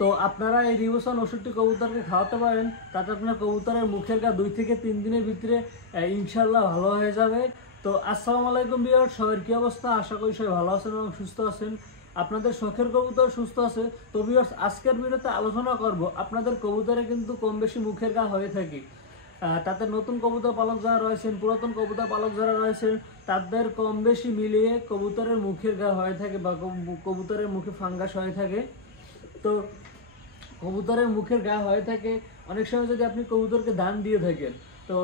তো আপনারা এই রিবোসন ওষুধটি কবুতরকে খাওয়াতে পারেন, তাতে আপনার কবুতরের মুখের গা 2 থেকে 3 দিনের ভিতরে ইনশাল্লাহ ভালো হয়ে যাবে। তো আসসালামু আলাইকুম ভিউয়ার্স, সবার কি অবস্থা? আশা করি সবাই ভালো আছেন এবং সুস্থ আছেন। আপনাদের শখের কবুতর সুস্থ আছে। তো ভিউয়ার্স, আজকের ভিডিওতে আলোচনা করব আপনাদের কবুতরে কিন্তু কম বেশি মুখের ঘা হয়ে থাকে। তাতে নতুন কবুতর পালক যারা রয়েছেন, পুরাতন কবুতর পালক যারা রয়েছেন, তাদের কম বেশি মিলিয়ে কবুতরের মুখের ঘা হয়ে থাকে বা কবুতরের মুখে ফাঙ্গাস হয়ে থাকে। তো কবুতরের মুখের ঘা হয়ে থাকে অনেক সময় যদি আপনি কবুতরকে দান দিয়ে থাকেন, তো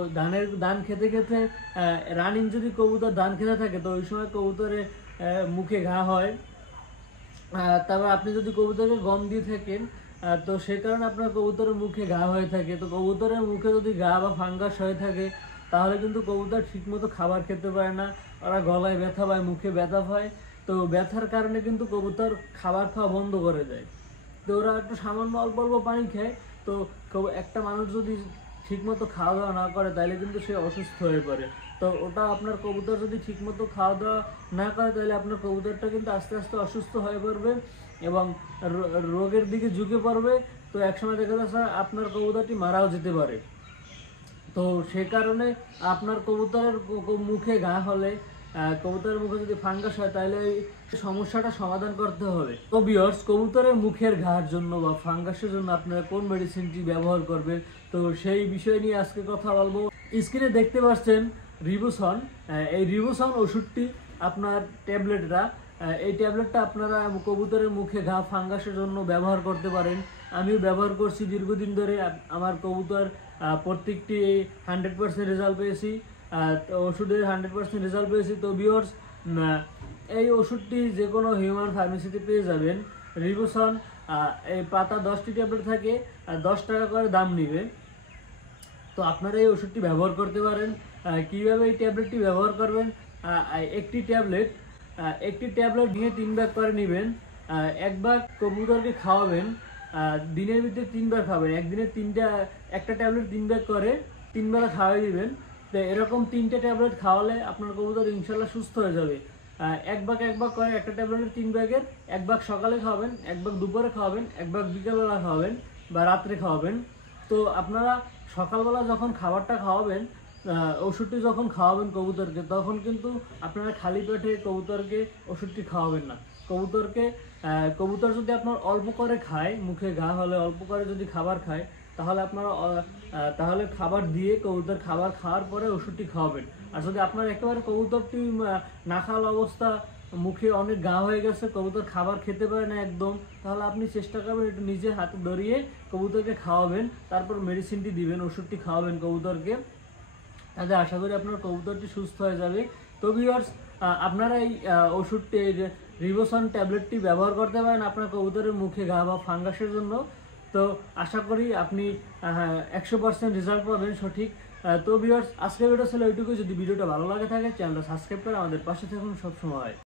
দান খেতে খেতে রানিং যদি কবুতর দান খেতে থাকে, তো ওই সময় কবুতরের মুখে ঘা হয়। তারপর আপনি যদি কবুতরকে গম দিয়ে থাকেন, তো সে কারণে আপনার কবুতরের মুখে ঘা হয়ে থাকে। তো কবুতরের মুখে যদি ঘা বা ফাঙ্গাস হয়ে থাকে, তাহলে কিন্তু কবুতর ঠিকমতো খাবার খেতে পারে না, ওরা গলায় ব্যথা পায়, মুখে ব্যথা পায়। তো ব্যথার কারণে কিন্তু কবুতর খাবার খাওয়া বন্ধ করে দেয়। তো ওরা একটু সামান্য অল্প অল্প পানি খায়। তো একটা মানুষ যদি ঠিকমতো খাওয়া দাওয়া না করে, তাহলে কিন্তু সে অসুস্থ হয়ে পড়ে। তো ওটা আপনার কবুতর যদি ঠিকমতো খাওয়া দাওয়া না করে, তাহলে আপনার কবুতরটা কিন্তু আস্তে আস্তে অসুস্থ হয়ে পড়বে এবং রোগের দিকে ঝুঁকে পড়বে। তো একসময় দেখা যাচ্ছে আপনার কবুতরটি মারাও যেতে পারে। তো সে কারণে আপনার কবুতরের মুখে ঘা হলে, কবুতরের মুখে যদি ফাঙ্গাস হয়, তাহলে এই সমস্যাটা সমাধান করতে হবে। তো ভিউয়ার্স, কবুতরের মুখের ঘার জন্য বা ফাঙ্গাসের জন্য আপনারা কোন মেডিসিনটি ব্যবহার করবেন, তো সেই বিষয় নিয়ে আজকে কথা বলবো। স্ক্রিনে দেখতে পাচ্ছেন রিবোসন। এই রিবোসন ওষুধটি আপনার ট্যাবলেটটা, এই ট্যাবলেটটা আপনারা কবুতরের মুখে ঘা ফাঙ্গাসের জন্য ব্যবহার করতে পারেন। আমিও ব্যবহার করছি দীর্ঘদিন ধরে। আমার কবুতর প্রত্যেকটি 100% রেজাল্ট পেয়েছি, ওষুধের 100% রেজাল্ট পেয়েছি। তো ভিউয়ার্স, এই ওষুধটি যে কোনো হিউম্যান ফার্মেসিতে পেয়ে যাবেন। রিবোসন এই পাতা 10টি ট্যাবলেট থাকে, 10 টাকা করে দাম নিবে। তো আপনারা এই ওষুধটি ব্যবহার করতে পারেন। কীভাবে এই ট্যাবলেটটি ব্যবহার করবেন? একটি ট্যাবলেট দিয়ে 3 ভাগ করে নেবেন। এক ভাগ কবুতরকে খাওয়াবেন, দিনের ভিতরে 3 বার খাবেন। একদিনে একটা ট্যাবলেট 3 ভাগ করে 3 বেলা খাওয়াই দিবেন। তো এরকম 3টে ট্যাবলেট খাওয়ালে আপনার কবুতর ইনশাল্লাহ সুস্থ হয়ে যাবে। এক ভাগ করে একটা ট্যাবলেটের 3 ভাগের 1 ভাগ সকালে খাওয়াবেন, 1 ভাগ দুপুরে খাওয়াবেন, 1 ভাগ বিকেলবেলা খাওয়াবেন বা রাত্রে খাওয়াবেন। তো আপনারা সকালবেলা যখন খাবারটা খাওয়াবেন, ওষুধটি যখন খাওয়াবেন কবুতরকে, তখন কিন্তু আপনারা খালি পেটে কবুতরকে ওষুধটি খাওয়াবেন না। কবুতর যদি আপনার অল্প করে খায়, মুখে ঘা হলে অল্প করে যদি খাবার খায়, তাহলে আপনারা তাহলে খাবার দিয়ে কবুতর খাবার খাওয়ার পরে ওষুধটি খাওয়াবেন। আর যদি আপনার একেবারে কবুতরটি না খাওয়া অবস্থা, মুখে অনেক ঘা হয়ে গেছে, কবুতর খাবার খেতে পারে না একদম, তাহলে আপনি চেষ্টা করবেন একটু নিজে হাতে ধরিয়ে কবুতরকে খাওয়াবেন, তারপর মেডিসিনটি দিবেন, ওষুধটি খাওয়াবেন কবুতরকে। তাতে আশা করি আপনার কবুতরটি সুস্থ হয়ে যাবে। তো ভিউয়ার্স, আপনারা এই ওষুধটি, রিবোসন ট্যাবলেটটি ব্যবহার করতে পারেন আপনার কবুতরের মুখে ঘা বা ফাঙ্গাসের জন্য। তো আশা করি আপনি 100% রেজাল্ট পাবেন সঠিক। তো ভিউয়ার্স, আজকের ভিডিও ছিল এইটুকু। যদি ভিডিওটা ভালো লাগে থাকে, চ্যানেলটা সাবস্ক্রাইব করে আমাদের পাশে থাকুন সবসময়।